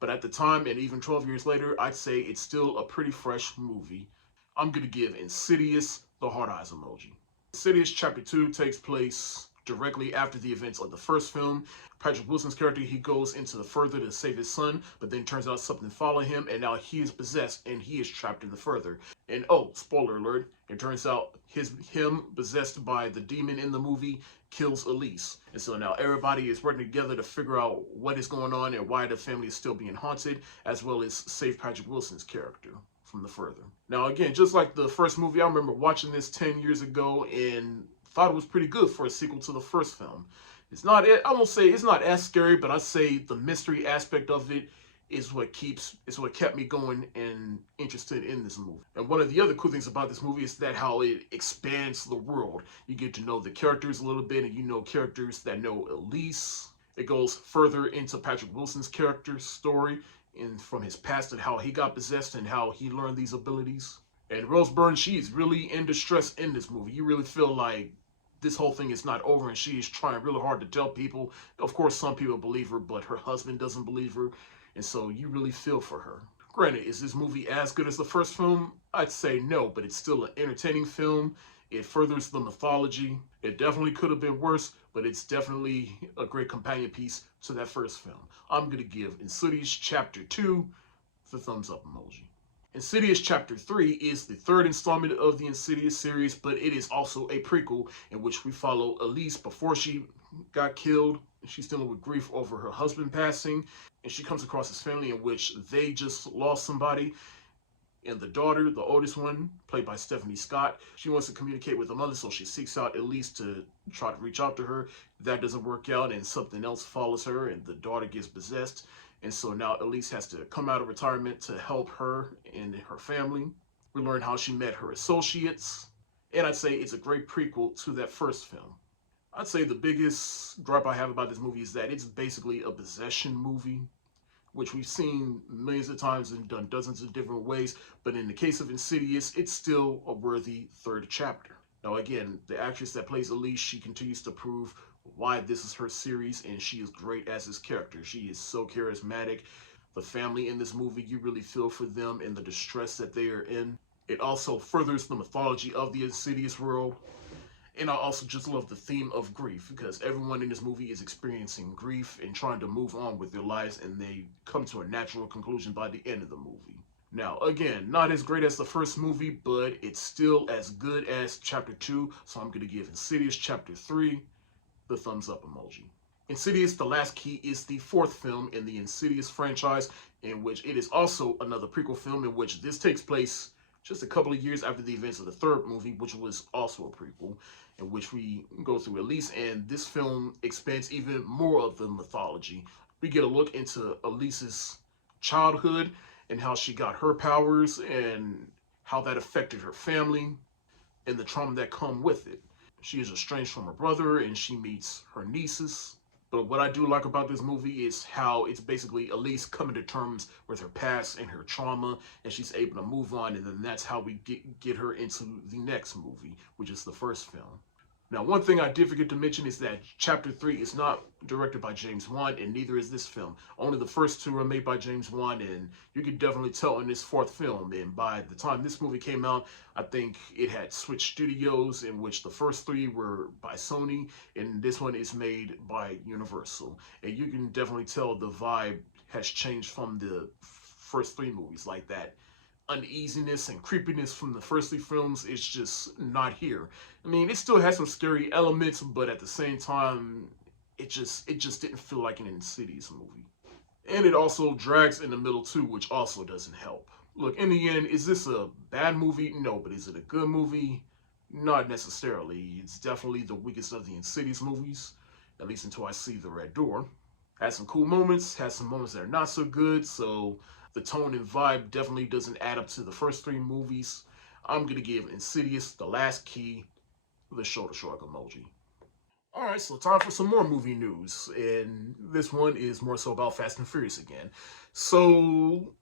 but at the time, and even 12 years later, I'd say it's still a pretty fresh movie. I'm going to give Insidious the hard eyes emoji. Insidious Chapter 2 takes place directly after the events of the first film. Patrick Wilson's character, he goes into the Further to save his son, but then turns out something followed him, and now he is possessed, and he is trapped in the Further. And oh, spoiler alert, it turns out him possessed by the demon in the movie kills Elise. And so now everybody is working together to figure out what is going on and why the family is still being haunted, as well as save Patrick Wilson's character from the Further. Now again, just like the first movie, I remember watching this 10 years ago and thought it was pretty good for a sequel to the first film. It's not, I won't say it's not as scary, but I'd say the mystery aspect of it is what kept me going and interested in this movie. And one of the other cool things about this movie is that how it expands the world. You get to know the characters a little bit, and you know characters that know Elise. It goes further into Patrick Wilson's character's story and from his past and how he got possessed and how he learned these abilities. And Rose Byrne, she is really in distress in this movie. You really feel like this whole thing is not over and she is trying really hard to tell people. Of course, some people believe her, but her husband doesn't believe her. And so you really feel for her. Granted, is this movie as good as the first film? I'd say no, but it's still an entertaining film. It furthers the mythology. It definitely could have been worse, but it's definitely a great companion piece to that first film. I'm going to give Insidious Chapter 2 the thumbs up emoji. Insidious Chapter 3 is the third installment of the Insidious series, but it is also a prequel in which we follow Elise before she got killed. She's dealing with grief over her husband passing, and she comes across this family in which they just lost somebody. And the daughter, the oldest one, played by Stephanie Scott, she wants to communicate with the mother, so she seeks out Elise to try to reach out to her. That doesn't work out, and something else follows her, and the daughter gets possessed. And so now Elise has to come out of retirement to help her and her family. We learn how she met her associates. And I'd say it's a great prequel to that first film. I'd say the biggest gripe I have about this movie is that it's basically a possession movie, which we've seen millions of times and done dozens of different ways. But in the case of Insidious, it's still a worthy third chapter. Now again, the actress that plays Elise, she continues to prove why this is her series, and she is great as this character. She is so charismatic. The family in this movie, you really feel for them and the distress that they are in. It also furthers the mythology of the Insidious world. And I also just love the theme of grief, because everyone in this movie is experiencing grief and trying to move on with their lives, and they come to a natural conclusion by the end of the movie. Now, again, not as great as the first movie, but it's still as good as Chapter 2, so I'm going to give Insidious Chapter 3 the thumbs up emoji. Insidious: The Last Key is the fourth film in the Insidious franchise, in which it is also another prequel film, in which this takes place just a couple of years after the events of the third movie, which was also a prequel, in which we go through Elise, and this film expands even more of the mythology. We get a look into Elise's childhood and how she got her powers and how that affected her family and the trauma that come with it. She is estranged from her brother and she meets her nieces. But what I do like about this movie is how it's basically Elise coming to terms with her past and her trauma, and she's able to move on, and then that's how we get her into the next movie, which is the first film. Now, one thing I did forget to mention is that Chapter 3 is not directed by James Wan, and neither is this film. Only the first two are made by James Wan, and you can definitely tell in this fourth film. And by the time this movie came out, I think it had switched studios, in which the first three were by Sony, and this one is made by Universal. And you can definitely tell the vibe has changed from the first three movies. Like that uneasiness and creepiness from the first three films is just not here. I mean, it still has some scary elements, but at the same time, it just didn't feel like an Insidious movie. And it also drags in the middle too, which also doesn't help. Look, in the end, is this a bad movie? No, but is it a good movie? Not necessarily. It's definitely the weakest of the Insidious movies, at least until I see The Red Door. Has some cool moments, has some moments that are not so good, so the tone and vibe definitely doesn't add up to the first three movies. I'm going to give Insidious: The Last Key the shoulder shrug emoji. Alright, so time for some more movie news, and this one is more so about Fast and Furious again. So,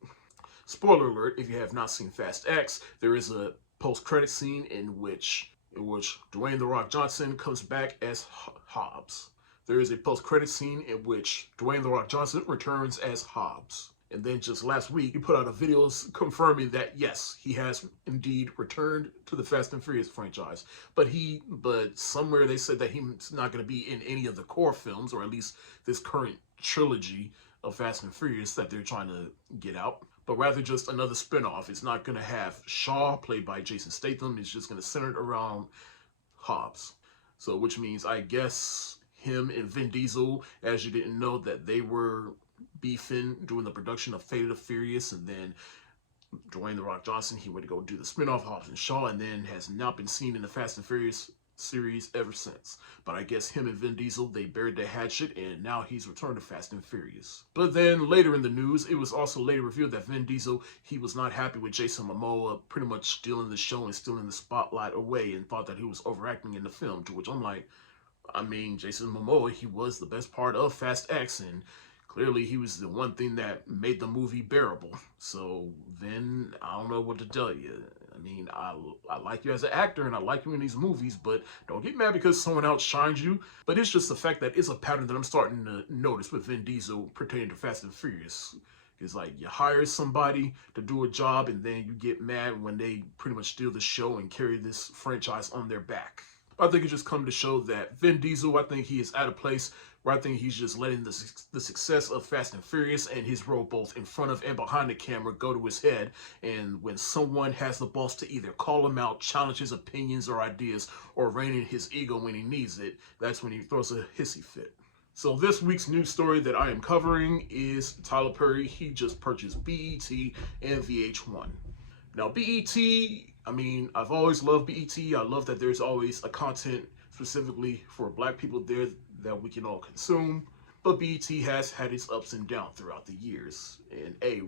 spoiler alert, if you have not seen Fast X, there is a post-credit scene in which Dwayne "The Rock" Johnson comes back as Hobbs. There is a post-credit scene in which Dwayne "The Rock" Johnson returns as Hobbs. And then just last week, he put out a video confirming that, yes, he has indeed returned to the Fast and Furious franchise. But somewhere they said that he's not going to be in any of the core films, or at least this current trilogy of Fast and Furious that they're trying to get out. But rather just another spinoff. It's not going to have Shaw, played by Jason Statham. It's just going to center it around Hobbs. So, which means, I guess, him and Vin Diesel, as you didn't know, that they were beefing during the production of Fate of the Furious, and then Dwayne "The Rock" Johnson, he went to go do the spinoff Hobbs and Shaw, and then has not been seen in the Fast and Furious series ever since. But I guess him and Vin Diesel, they buried the hatchet, and now he's returned to Fast and Furious. But then later in the news, it was also later revealed that Vin Diesel, he was not happy with Jason Momoa pretty much stealing the show and stealing the spotlight away, and thought that he was overacting in the film, to which I'm like, I mean, Jason Momoa, he was the best part of Fast X, and clearly he was the one thing that made the movie bearable. So then, I don't know what to tell you. I mean, I like you as an actor, and I like you in these movies, but don't get mad because someone outshines you. But it's just the fact that it's a pattern that I'm starting to notice with Vin Diesel pertaining to Fast and Furious. It's like you hire somebody to do a job, and then you get mad when they pretty much steal the show and carry this franchise on their back. I think it just come to show that Vin Diesel, I think he is at a place where I think he's just letting the success of Fast and Furious and his role both in front of and behind the camera go to his head. And when someone has the balls to either call him out, challenge his opinions or ideas, or rein in his ego when he needs it, that's when he throws a hissy fit. So this week's news story that I am covering is Tyler Perry. He just purchased BET and VH1. Now, BET, I mean, I've always loved BET. I love that there's always a content specifically for Black people there that we can all consume. But BET has had its ups and downs throughout the years. And hey,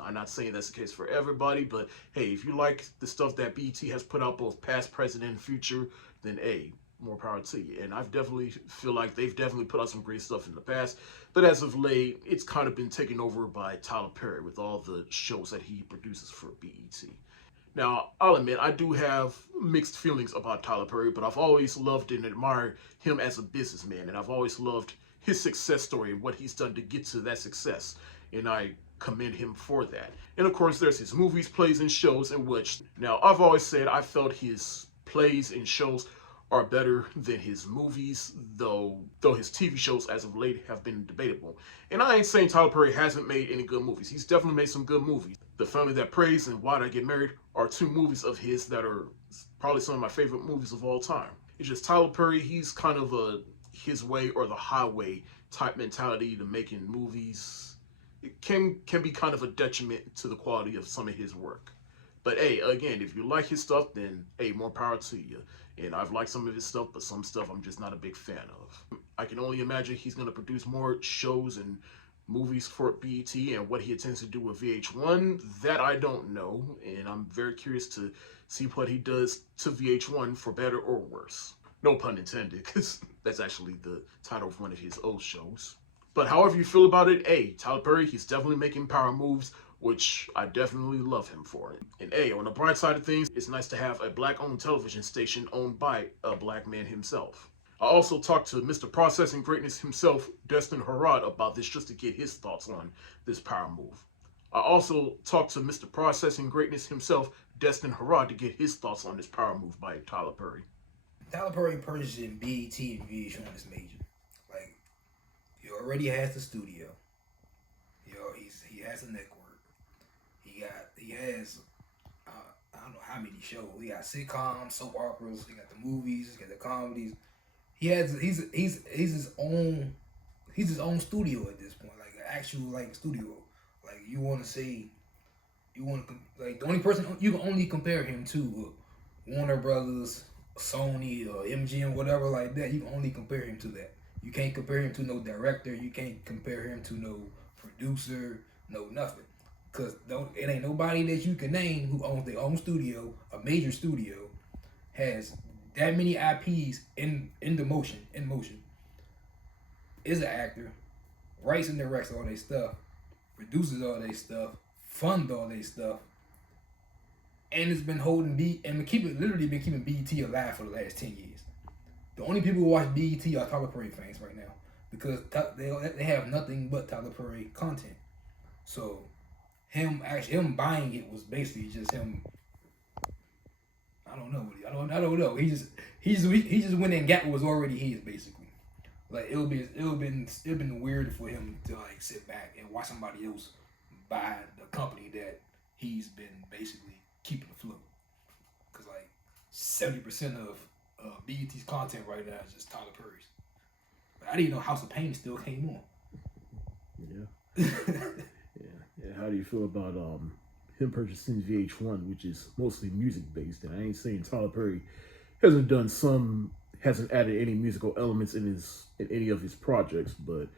I'm not saying that's the case for everybody, but hey, if you like the stuff that BET has put out, both past, present, and future, then hey, more power to you. And I've definitely feel like they've definitely put out some great stuff in the past. But as of late, it's kind of been taken over by Tyler Perry with all the shows that he produces for BET. Now, I'll admit, I do have mixed feelings about Tyler Perry, but I've always loved and admired him as a businessman, and I've always loved his success story and what he's done to get to that success, and I commend him for that. And of course, there's his movies, plays, and shows in which, now, I've always said I felt his plays and shows are better than his movies, though his TV shows as of late have been debatable. And I ain't saying Tyler Perry hasn't made any good movies. He's definitely made some good movies. The Family That Prays and Why'd I Get Married are two movies of his that are probably some of my favorite movies of all time. It's just Tyler Perry, he's kind of a his way or the highway type mentality to making movies. It can be kind of a detriment to the quality of some of his work. But hey, again, if you like his stuff, then hey, more power to you. And I've liked some of his stuff, but some stuff I'm just not a big fan of. I can only imagine he's going to produce more shows and movies for BET, and what he intends to do with VH1, that I don't know. And I'm very curious to see what he does to VH1 for better or worse. No pun intended, because that's actually the title of one of his old shows. But however you feel about it, hey, Tyler Perry, he's definitely making power moves, which I definitely love him for. And hey, on the bright side of things, it's nice to have a black-owned television station owned by a black man himself. I also talked to Mr. Processing Greatness himself, Destin Harrod, about this just to get his thoughts on this power move. I also talked to Mr. Processing Greatness himself, Destin Harrod, to get his thoughts on this power move by Tyler Perry. Tyler Perry purchasing BET and VH1 is major. Like, he already has the studio. He has a network. He has I don't know how many shows. He got sitcoms, soap operas. He got the movies. He got the comedies. He's his own studio at this point, like an actual like studio. Like like the only person you can only compare him to Warner Brothers, Sony, or MGM, whatever like that. You can only compare him to that. You can't compare him to no director. You can't compare him to no producer, no nothing. Cause it ain't nobody that you can name who owns their own studio, a major studio, has that many IPs in motion, is an actor, writes and directs all their stuff, produces all their stuff, funds all their stuff, and it's been holding literally been keeping BET alive for the last 10 years. The only people who watch BET are Tyler Perry fans right now because they have nothing but Tyler Perry content. So him buying it was basically just him. I don't know. He just went and got what was already his basically. Like it'll been weird for him to like sit back and watch somebody else buy the company that he's been basically keeping afloat. Cause like 70% of BET's content right now is just Tyler Perry's. Like, I didn't know House of Pain still came on. Yeah. Yeah. How do you feel about him purchasing VH1, which is mostly music based? And I ain't saying Tyler Perry hasn't added any musical elements in any of his projects, but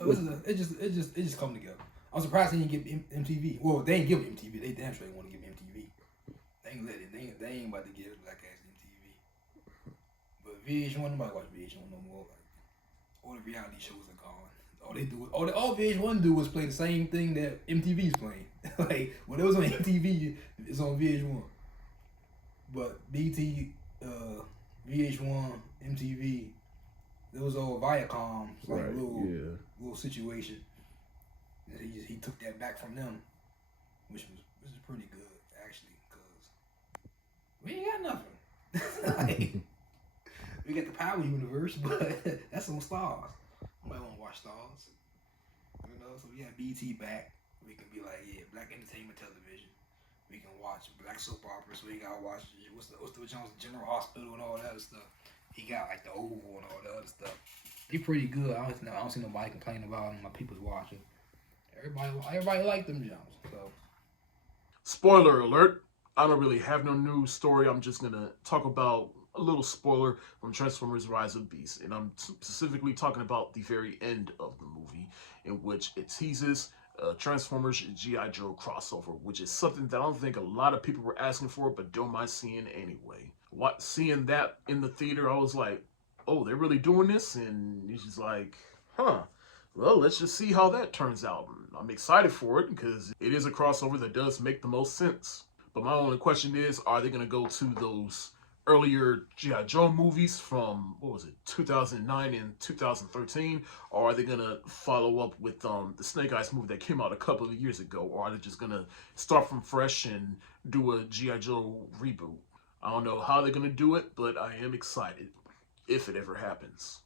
it just come together. I'm surprised he didn't give MTV. Well, they ain't give him MTV. They damn sure want to give MTV. They ain't let it. They ain't about to give it black ass MTV. But VH1, nobody watch VH1 no more. Like, all the reality shows are gone. All VH1 do was play the same thing that MTV's playing. Like when it was on MTV, it's on VH1. But BT, VH1, MTV, it was all Viacom, like right, little situation. And he took that back from them, which is pretty good actually, cause we ain't got nothing. Like, we got the Power Universe, but that's on Stars. Nobody want to watch Stars, you know. So we got BT back. We can be like, yeah, black entertainment television. We can watch black soap operas. We gotta watch what's the Jones General Hospital and all that other stuff. He got like the Oval and all that other stuff. He pretty good. I don't see nobody complaining about him. My people's watching. Everybody like them Jones. So. Spoiler alert. I don't really have no news story. I'm just gonna talk about a little spoiler from Transformers Rise of Beasts, and I'm specifically talking about the very end of the movie, in which it teases Transformers G.I. Joe crossover, which is something that I don't think a lot of people were asking for, but don't mind seeing anyway. Seeing that in the theater, I was like, oh, they're really doing this? And it's just like, huh. Well, let's just see how that turns out. I'm excited for it because it is a crossover that does make the most sense. But my only question is, are they gonna go to those earlier G.I. Joe movies from, what was it, 2009 and 2013, or are they gonna follow up with the Snake Eyes movie that came out a couple of years ago, or are they just gonna start from fresh and do a G.I. Joe reboot? I don't know how they're gonna do it, but I am excited if it ever happens.